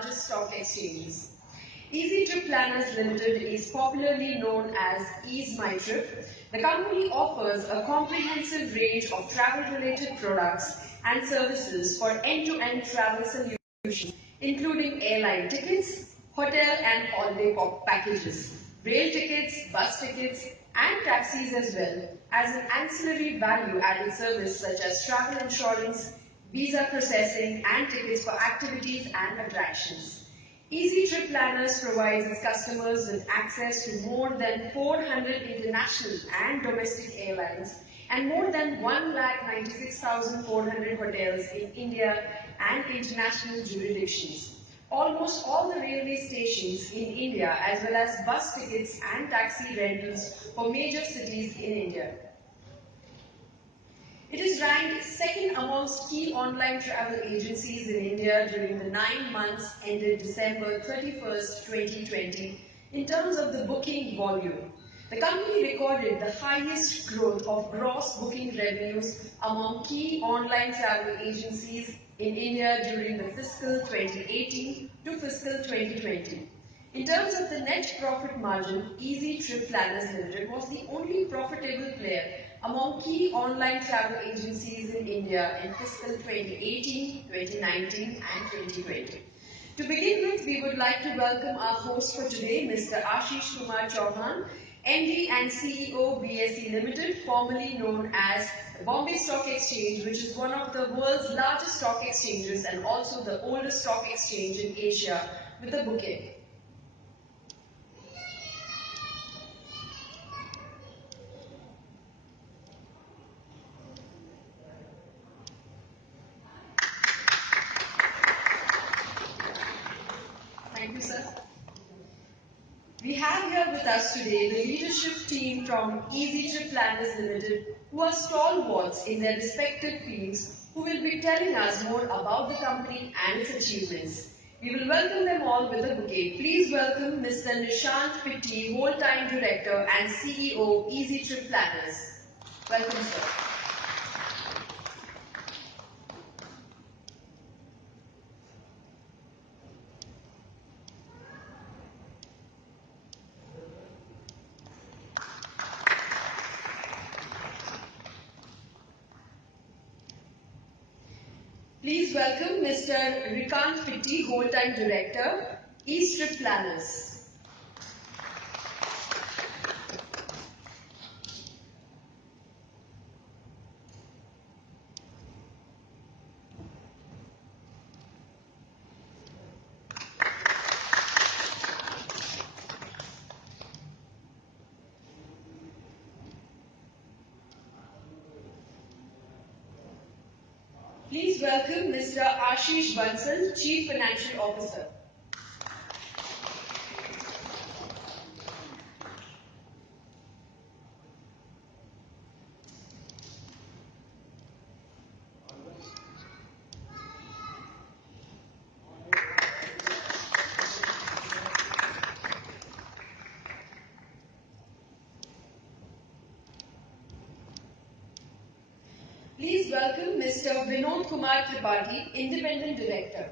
largest stock exchanges. EaseMyTrip Planners Limited is popularly known as EaseMyTrip. The company offers a comprehensive range of travel-related products and services for end-to-end travel solutions, including airline tickets, hotel and holiday packages, rail tickets, bus tickets, and taxis, as well as an ancillary value-added service such as travel insurance, visa processing, and tickets for activities and attractions. EaseMyTrip Planners provides its customers with access to more than 400 international and domestic airlines and more than 1,96,400 hotels in India and international jurisdictions. Almost all the railway stations in India, as well as bus tickets and taxi rentals for major cities in India. It is ranked second amongst key online travel agencies in India during the 9 months ended December 31st, 2020 in terms of the booking volume. The company recorded the highest growth of gross booking revenues among key online travel agencies in India during the fiscal 2018 to fiscal 2020. In terms of the net profit margin, EaseMyTrip Planners Limited was the only profitable player among key online travel agencies in India in fiscal 2018, 2019 and 2020. To begin with, we would like to welcome our host for today, Mr. Ashish Kumar Chauhan, MD and CEO BSE Limited, formerly known as the Bombay Stock Exchange, which is one of the world's largest stock exchanges and also the oldest stock exchange in Asia with a bouquet. Thank you, sir. We have here with us today the leadership team from EaseMyTrip Planners Limited, who are stalwarts in their respective fields, who will be telling us more about the company and its achievements. We will welcome them all with a bouquet. Please welcome Mr. Nishant Pitti, Whole-Time Director and CEO, EaseMyTrip Planners. Welcome, sir. Please welcome Mr. Rikant Pitti, Whole-Time Director, EaseMyTrip Planners. Please welcome Mr. Ashish Bansal, Chief Financial Officer. Please welcome Mr. Vinod Kumar Tripathi, Independent Director.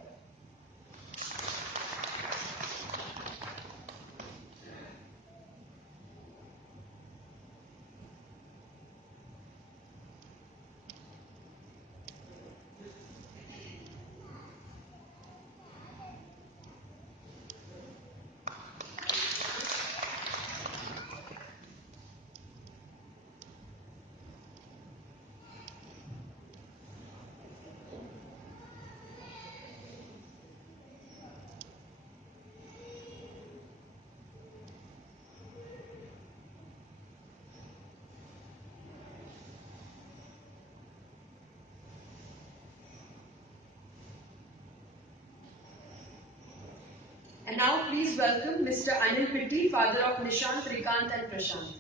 And now please welcome Mr. Anil Pitti, father of Nishant, Rikant and Prashant.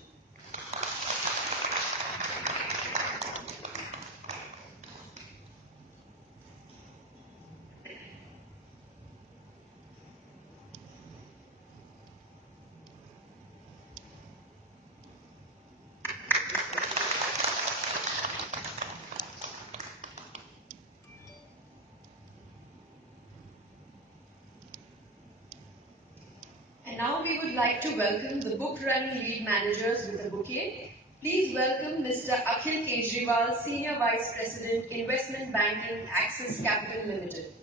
And now we would like to welcome the book running lead managers with a bouquet. Please welcome Mr. Akhil Kejriwal, Senior Vice President, Investment Banking, Axis Capital Limited.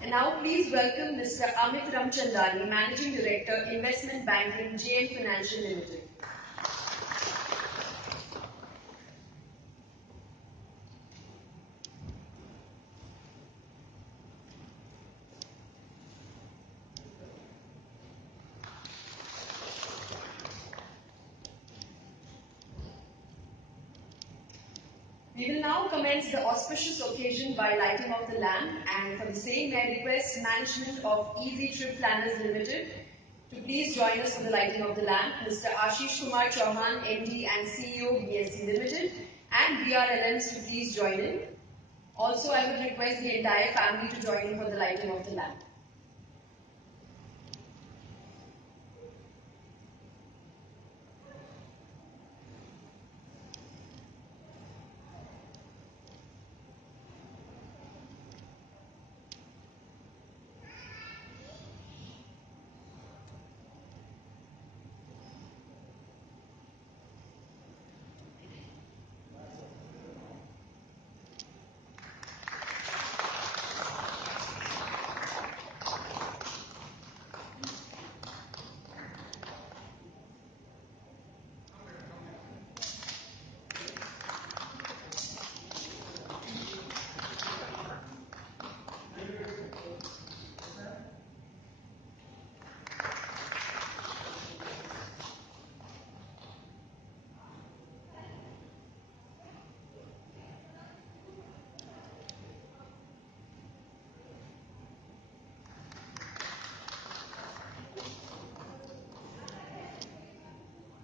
And now please welcome Mr. Amit Ramchandani, Managing Director, Investment Banking, JM Financial Limited. We will now commence the auspicious occasion by lighting of the lamp, and for the same may I request management of EaseMyTrip Planners Limited to please join us for the lighting of the lamp. Mr. Ashish Kumar Chauhan, MD and CEO BSE Limited, and BRLMs to please join in. Also, I would request the entire family to join in for the lighting of the lamp.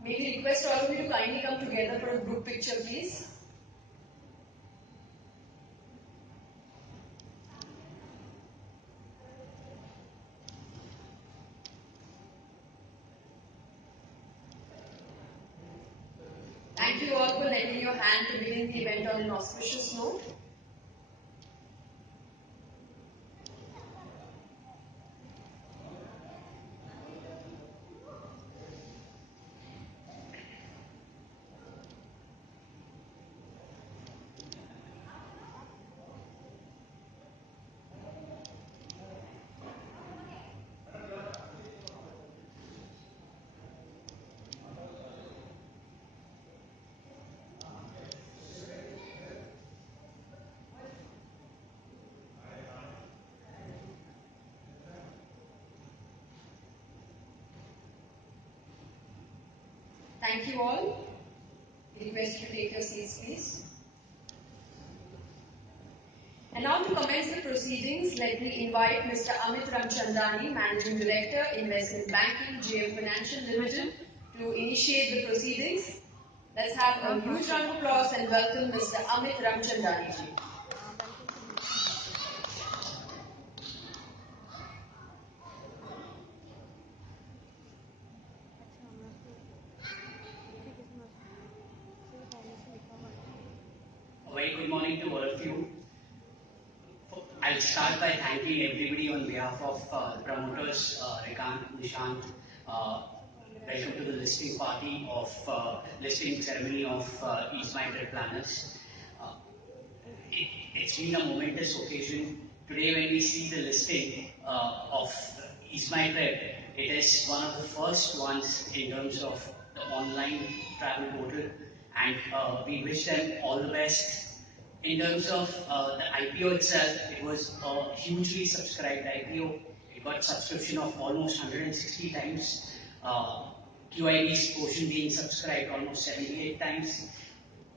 May we request all of you to kindly come together for a group picture, please. Thank you all for lending your hand to begin the event on an auspicious note. Thank you all. Request you to take your seats, please. And now to commence the proceedings, let me invite Mr. Amit Ramchandani, Managing Director, Investment Banking, JM Financial Limited, to initiate the proceedings. Let's have a huge round of applause and welcome Mr. Amit Ramchandani ji. A very good morning to all of you. I'll start by thanking everybody on behalf of the promoters, Rekant, Nishant. Welcome to the listing party of listing ceremony of EaseMyTrip Planners. Uh, it's been a momentous occasion. Today when we see the listing of EaseMyTrip, it is one of the first ones in terms of the online travel portal, and we wish them all the best. In terms of the IPO itself, it was a hugely subscribed IPO. It got subscription of almost 160 times. QIB's portion being subscribed almost 78 times.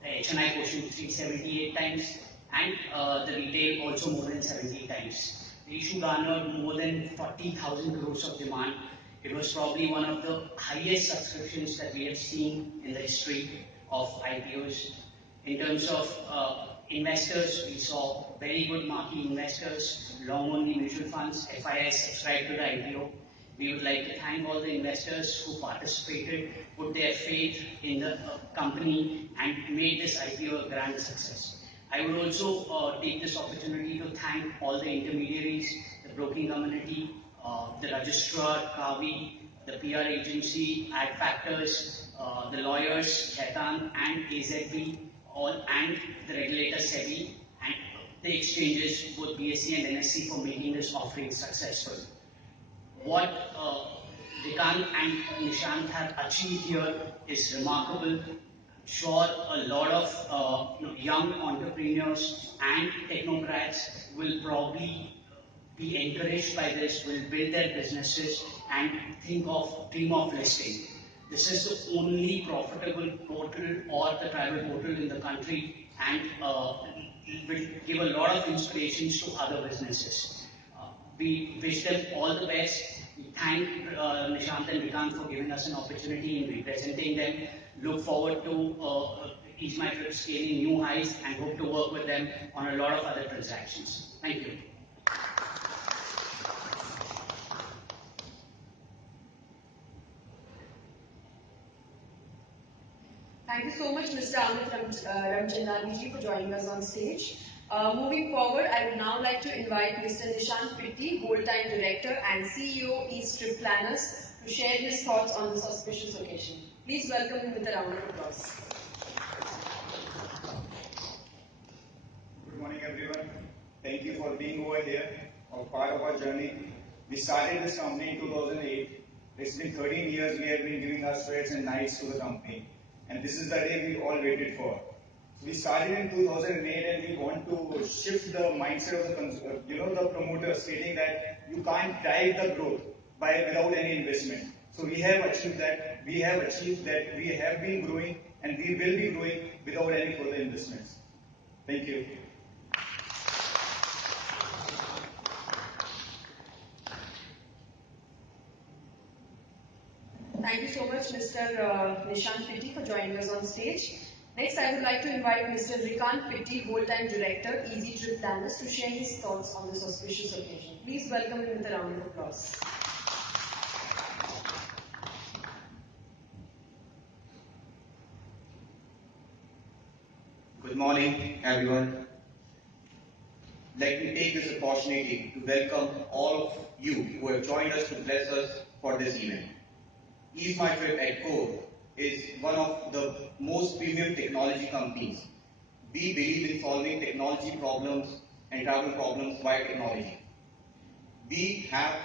The HNI portion 378 times. And the retail also more than 70 times. The issue garnered more than 40,000 crores of demand. It was probably one of the highest subscriptions that we have seen in the history of IPOs. In terms of investors, we saw very good marquee investors, long-only mutual funds, FIIs subscribed to the IPO. We would like to thank all the investors who participated, put their faith in the company and made this IPO a grand success. I would also take this opportunity to thank all the intermediaries, the broking community, the registrar, Kavi, the PR agency, Ad Factors, the lawyers, Khaitan and AZB, all, and the regulator SEBI, and the exchanges, both BSE and NSE, for making this offering successful. What Vikant and Nishant have achieved here is remarkable. Sure, a lot of young entrepreneurs and technocrats will probably be encouraged by this, will build their businesses and dream of listing. This is the only profitable portal or the tribal portal in the country, and will give a lot of inspirations to other businesses. We wish them all the best. We thank Nishant and Vikant for giving us an opportunity in representing them. Look forward to EaseMyTrip scaling new heights and hope to work with them on a lot of other transactions. Thank you. Thank you so much, Mr. Amit Ramchandani for joining us on stage. Moving forward, I would now like to invite Mr. Nishant Pitti, Whole-Time Director and CEO, EaseTrip Planners, to share his thoughts on this auspicious occasion. Please welcome him with a round of applause. Good morning, everyone. Thank you for being over here, or part of our journey. We started this company in 2008. It's been 13 years we have been giving our sweats and nights to the company. And this is the day we all waited for. So we started in 2008 and we want to shift the mindset of the promoter, stating that you can't drive the growth without any investment. So we have achieved that. We have achieved that. We have been growing and we will be growing without any further investments. Thank you. Thank you so much, Mr. Nishant Pitti, for joining us on stage. Next, I would like to invite Mr. Vikant Pitti, Whole-Time Director, EasyTrip Planners, to share his thoughts on this auspicious occasion. Please welcome him with a round of applause. Good morning, everyone. Let me take this opportunity to welcome all of you who have joined us to bless us for this event. EaseMyTrip at core is one of the most premium technology companies. We believe in solving technology problems and travel problems via technology. We have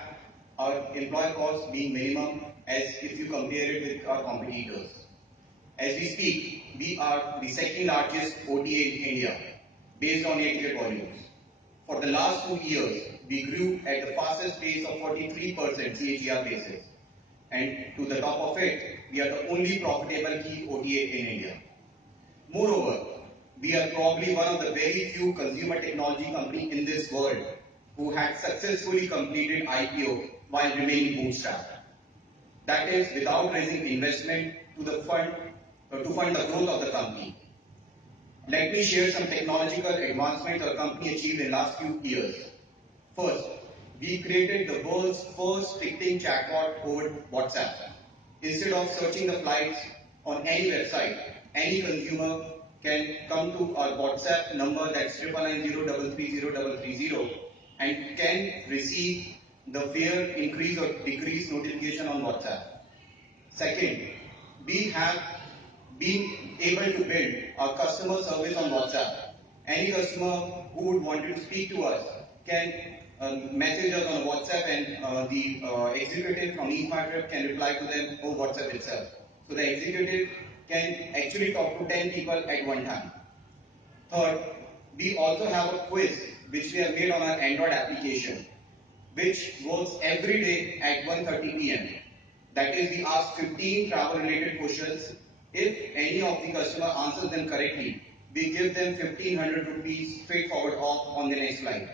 our employee costs being minimum as if you compare it with our competitors. As we speak, we are the second largest OTA in India based on air ticket volumes. For the last 2 years, we grew at the fastest pace of 43% CAGR basis. And to the top of it, we are the only profitable key OTA in India. Moreover, we are probably one of the very few consumer technology companies in this world who had successfully completed IPO while remaining bootstrapped. That is without raising investment to fund the growth of the company. Let me share some technological advancements our company achieved in the last few years. First, we created the world's first ticketing chatbot over WhatsApp. Instead of searching the flights on any website, any consumer can come to our WhatsApp number, that's 999033030, and can receive the fare increase or decrease notification on WhatsApp. Second, we have been able to build our customer service on WhatsApp. Any customer who would want to speak to us can message us on WhatsApp, and the executive from EaseMyTrip can reply to them over WhatsApp itself. So the executive can actually talk to 10 people at one time. Third, we also have a quiz which we have made on our Android application, which works every day at 1:30 p.m. That is, we ask 15 travel-related questions. If any of the customer answers them correctly, we give them 1,500 rupees straightforward off on the next flight.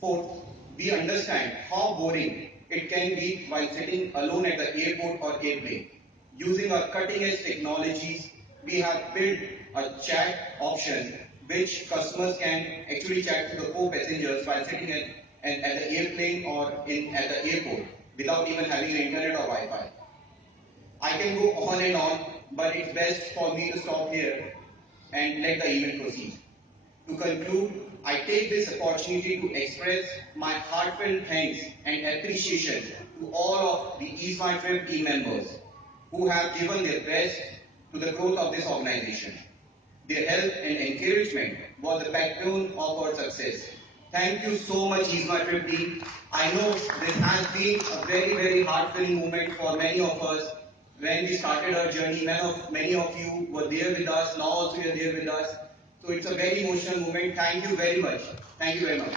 Fourth, we understand how boring it can be while sitting alone at the airport or airplane. Using our cutting-edge technologies, we have built a chat option which customers can actually chat to the co-passengers while sitting at the airplane or at the airport without even having an internet or Wi-Fi. I can go on and on, but it's best for me to stop here and let the event proceed. To conclude, I take this opportunity to express my heartfelt thanks and appreciation to all of the EaseMyTrip team members who have given their best to the growth of this organization. Their help and encouragement was the backbone of our success. Thank you so much, EaseMyTrip team. I know this has been a very, very heart-filling moment for many of us. When we started our journey, many of you were there with us, now also you're there with us. So it's a very emotional moment. Thank you very much. Thank you very much.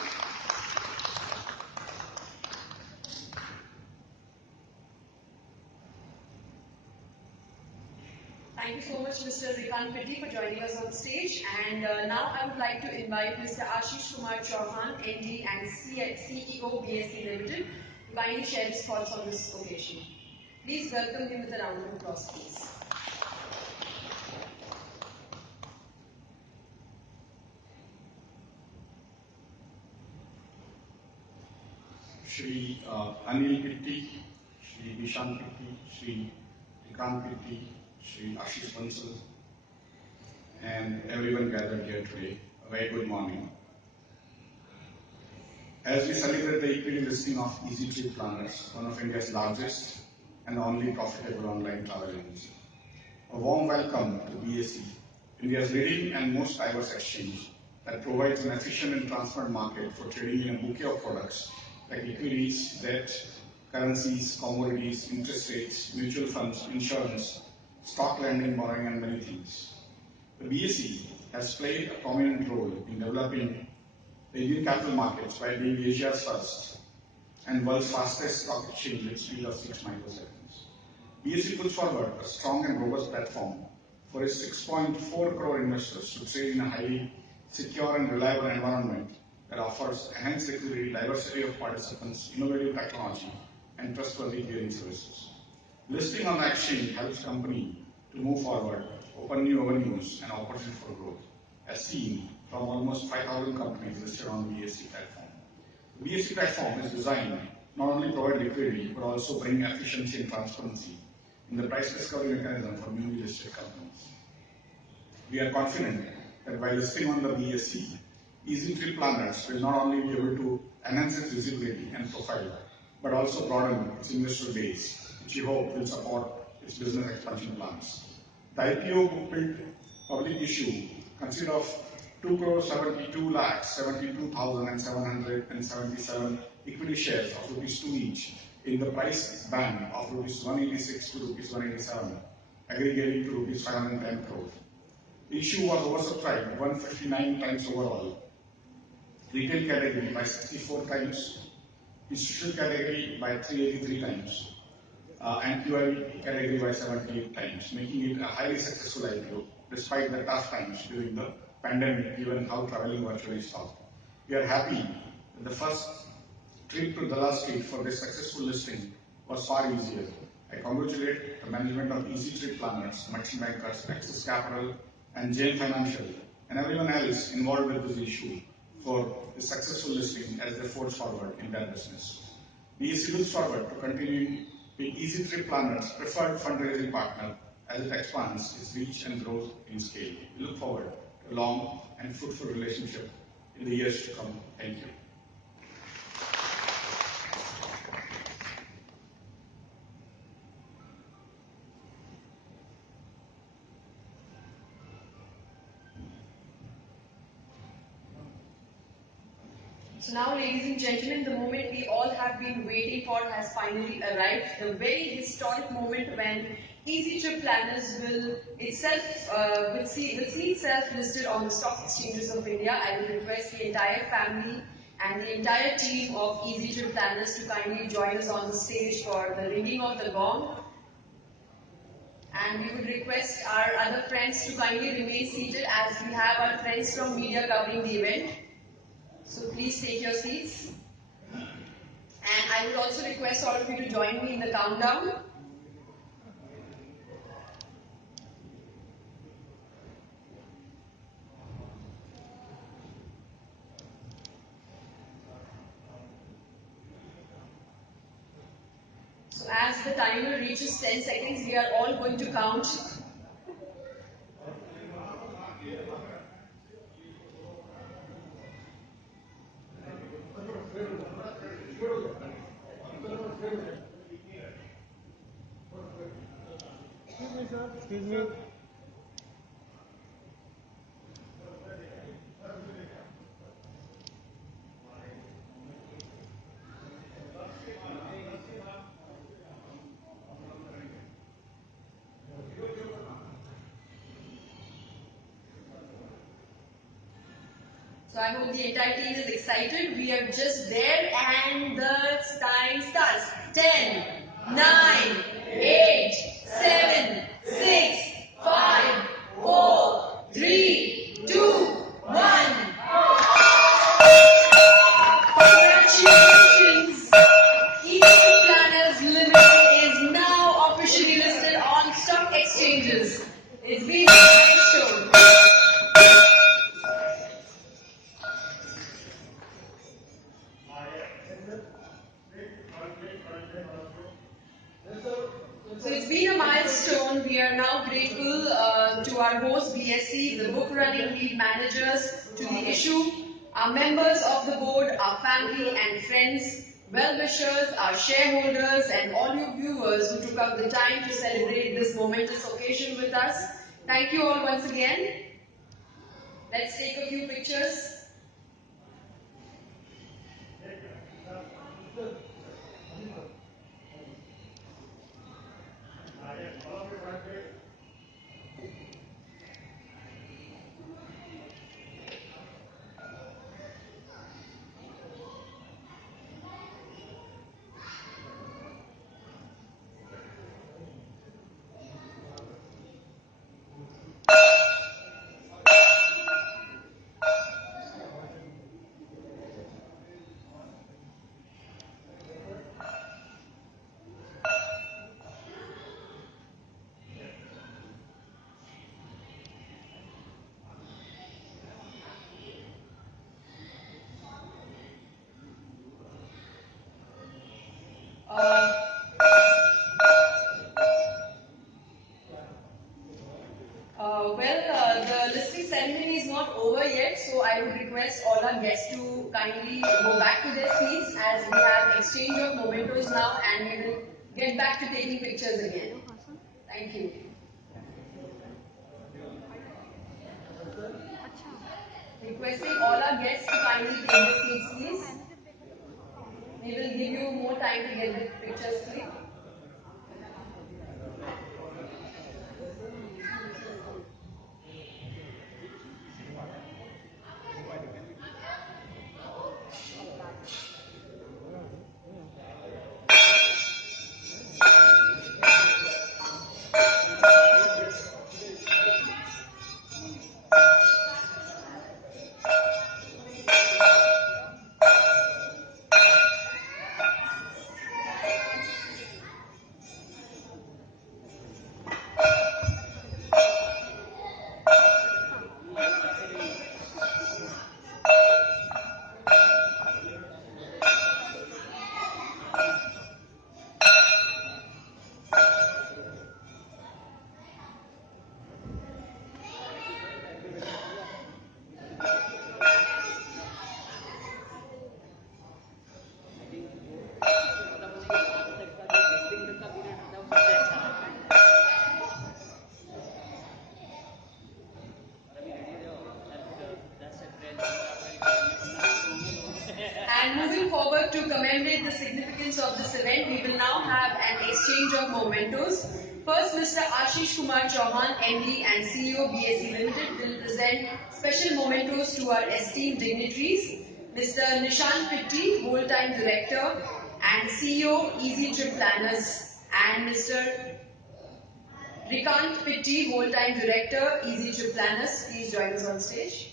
Thank you so much, Mr. Rikant Pitti, for joining us on stage. And now I would like to invite Mr. Ashish Kumar Chauhan, MD and CEO BSE Limited, to kindly share his thoughts on this occasion. Please welcome him with a round of applause, please. Shri Anil Pitti, Shri Nishan Pitti, Shri Rikant Pitti, Shri Ashish Bansal, and everyone gathered here today, a very good morning. As we celebrate the equity listing of EaseMyTrip Planners, one of India's largest and only profitable online travel agency. A warm welcome to BSE, India's leading and most diverse exchange that provides an efficient and transparent market for trading in a bouquet of products like equities, debt, currencies, commodities, interest rates, mutual funds, insurance, stock lending, borrowing, and many things. The BSE has played a prominent role in developing the Indian capital markets by being Asia's first and world's fastest stock exchange with speed of 6 microseconds. BSE puts forward a strong and robust platform for its 6.4 crore investors to trade in a highly secure and reliable environment that offers enhanced liquidity, diversity of participants, innovative technology, and trustworthy clearing services. Listing on the exchange helps company to move forward, open new avenues and opportunities for growth, as seen from almost 5,000 companies listed on the BSE platform. The BSE platform is designed not only to provide liquidity, but also bring efficiency and transparency in the price discovery mechanism for newly listed companies. We are confident that by listing on the BSE, EaseMyTrip Planners will not only be able to enhance its visibility and profile, but also broaden its investor base, which we hope will support its business expansion plans. The IPO book build public issue consists of 2,72,72,777 equity shares of rupees 2 each in the price band of rupees 186 to rupees 187, aggregating to rupees 510 crore. The issue was oversubscribed 159 times overall. Retail category by 64 times, institutional category by 383 times, and QIB category by 78 times, making it a highly successful IPO despite the tough times during the pandemic, given how traveling virtually stopped. We are happy that the first trip to Dallas Street for this successful listing was far easier. I congratulate the management of EaseMyTrip Planners, Merchant Bankers, Axis Capital, and JM Financial, and everyone else involved with this issue for the successful listing as they forge forward in their business. BSE looks forward to continuing being EaseMyTrip Planners' preferred fundraising partner as it expands its reach and growth in scale. We look forward to a long and fruitful relationship in the years to come. Thank you. So now, ladies and gentlemen, the moment we all have been waiting for has finally arrived. The very historic moment when EaseMyTrip Planners will see itself listed on the stock exchanges of India. I will request the entire family and the entire team of EaseMyTrip Planners to kindly join us on the stage for the ringing of the gong. And we would request our other friends to kindly remain seated as we have our friends from media covering the event. So please take your seats. And I would also request all of you to join me in the countdown. 5, as the timer reaches 10 seconds, we are all going to count. Excuse me. So I hope the entire team is excited. We are just there and the time starts. 10, 9, 8, 7, 6, 5, 4, 3, 2, 1. Congratulations! EaseMyTrip Planners Limited is now officially listed on stock exchanges. It's been a milestone. So it's been a milestone. We are now grateful to our host BSE, the book running lead managers, to the issue, our members of the board, our family and friends, well-wishers, our shareholders and all you viewers who took out the time to celebrate this momentous occasion with us. Thank you all once again. Let's take a few pictures. The listing ceremony is not over yet, so I would request all our guests to kindly go back to their seats as we have exchange of mementos now and we will get back to taking pictures again. Thank you. Requesting all our guests to kindly take their seats, please. We will give you more time to get the pictures clicked. And moving forward to commemorate the significance of this event, we will now have an exchange of mementos. First, Mr. Ashish Kumar Chauhan, MD and CEO BSE Limited, will present special mementos to our esteemed dignitaries. Mr. Nishant Pitti, whole-time director and CEO EaseMyTrip Planners, and Mr. Rikant Pitti, whole-time director EaseMyTrip Planners, please join us on stage.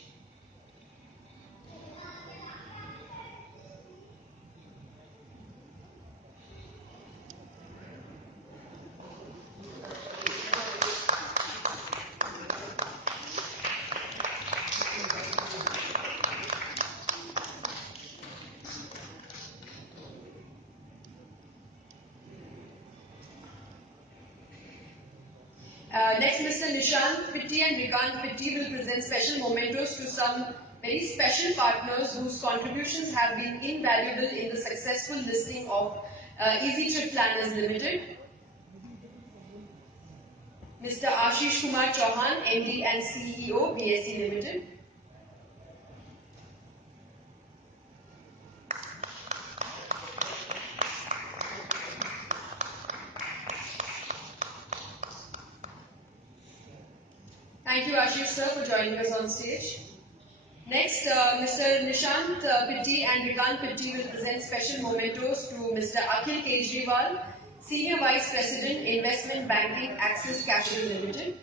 Next, Mr. Nishant Pitti and Rikant Pitti will present special mementos to some very special partners whose contributions have been invaluable in the successful listing of EaseMyTrip Planners Limited. Mr. Ashish Kumar Chauhan, MD and CEO, BSE Limited. Thank you, Ashish sir, for joining us on stage. Next, Mr. Nishant Pitti and Rikant Pitti will present special mementos to Mr. Akhil Kejriwal, Senior Vice President, Investment Banking, Axis Capital Limited.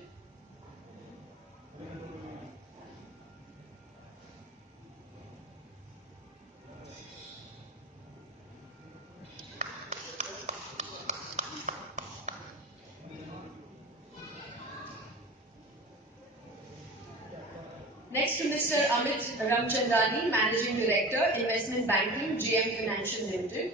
Next to Mr. Amit Ramchandani, Managing Director, Investment Banking, GM Financial Limited.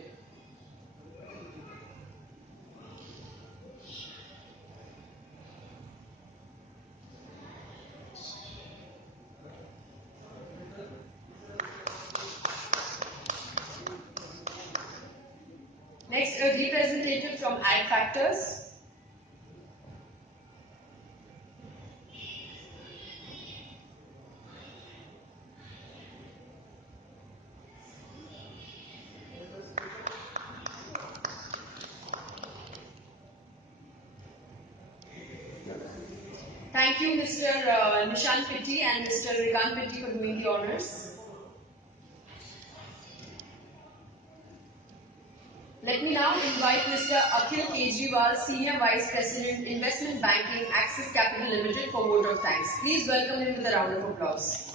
Next, a representative from Ad Factors. Thank you, Mr. Nishant Pitti and Mr. Rikant Pitti for doing the honors. Let me now invite Mr. Akhil Kejriwal, Senior Vice President, Investment Banking, Axis Capital Limited for vote of thanks. Please welcome him with a round of applause.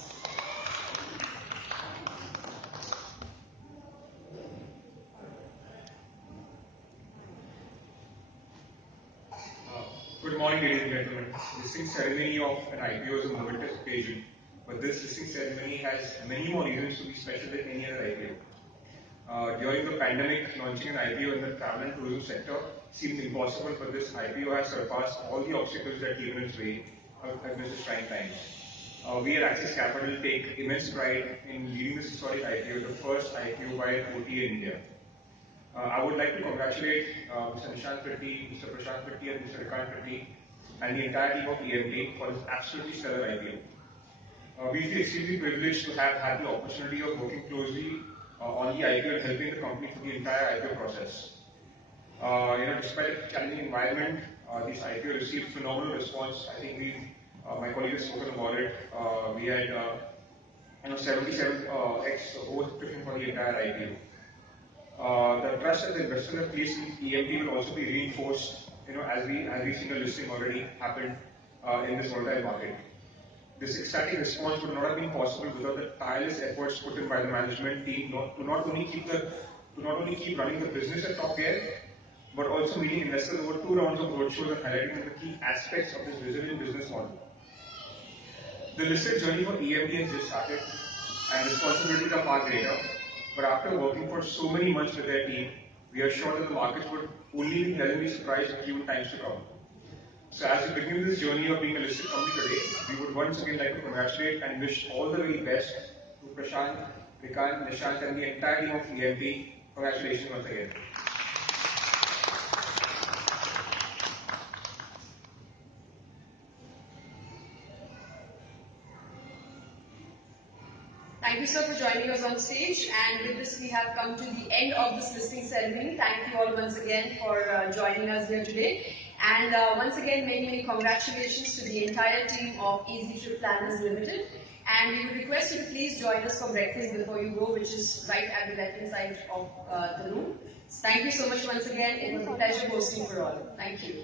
Good morning, ladies and gentlemen. Listing ceremony of an IPO is a momentous occasion, but this listing ceremony has many more reasons to be special than any other IPO. During the pandemic, launching an IPO in the travel and tourism sector seemed impossible, but this IPO has surpassed all the obstacles that came in its way amidst the trying times. We at Axis Capital take immense pride in leading this historic IPO, the first IPO by an OTA in India. I would like to congratulate Mr. Nishant Pitti, Mr. Prashant Pitti, and Mr. Rikant Pitti, and the entire team of EMT for this absolutely stellar IPO. We feel extremely privileged to have had the opportunity of working closely on the IPO and helping the company through the entire IPO process. Despite a challenging environment, this IPO received phenomenal response. I think my colleague has spoken about it. We had 77x vote for the entire IPO. The trust that the investors have placed in EMT will also be reinforced, as we've seen a listing already happened in this volatile market. This ecstatic response would not have been possible without the tireless efforts put in by the management team to not only keep running the business at top gear, but also meeting investors over 2 rounds of roadshows and highlighting the key aspects of this resilient business model. The listed journey for EMT has just started, and responsibilities are far greater. But after working for so many months with their team, we are sure that the markets would only be pleasantly surprised with you in times to come. So as we begin this journey of being a listed company today, we would once again like to congratulate and wish all the very best to Prashant, Rikant, Nishant, and the entire team of EMT. Congratulations once again. Thank you, sir, for joining us on stage. And with this, we have come to the end of this listing ceremony. Thank you all once again for joining us here today. And once again, many congratulations to the entire team of EaseMyTrip Planners Limited. And we would request you to please join us for breakfast before you go, which is right at the left-hand side of the room. Thank you so much once again. It was a pleasure hosting for all. Thank you.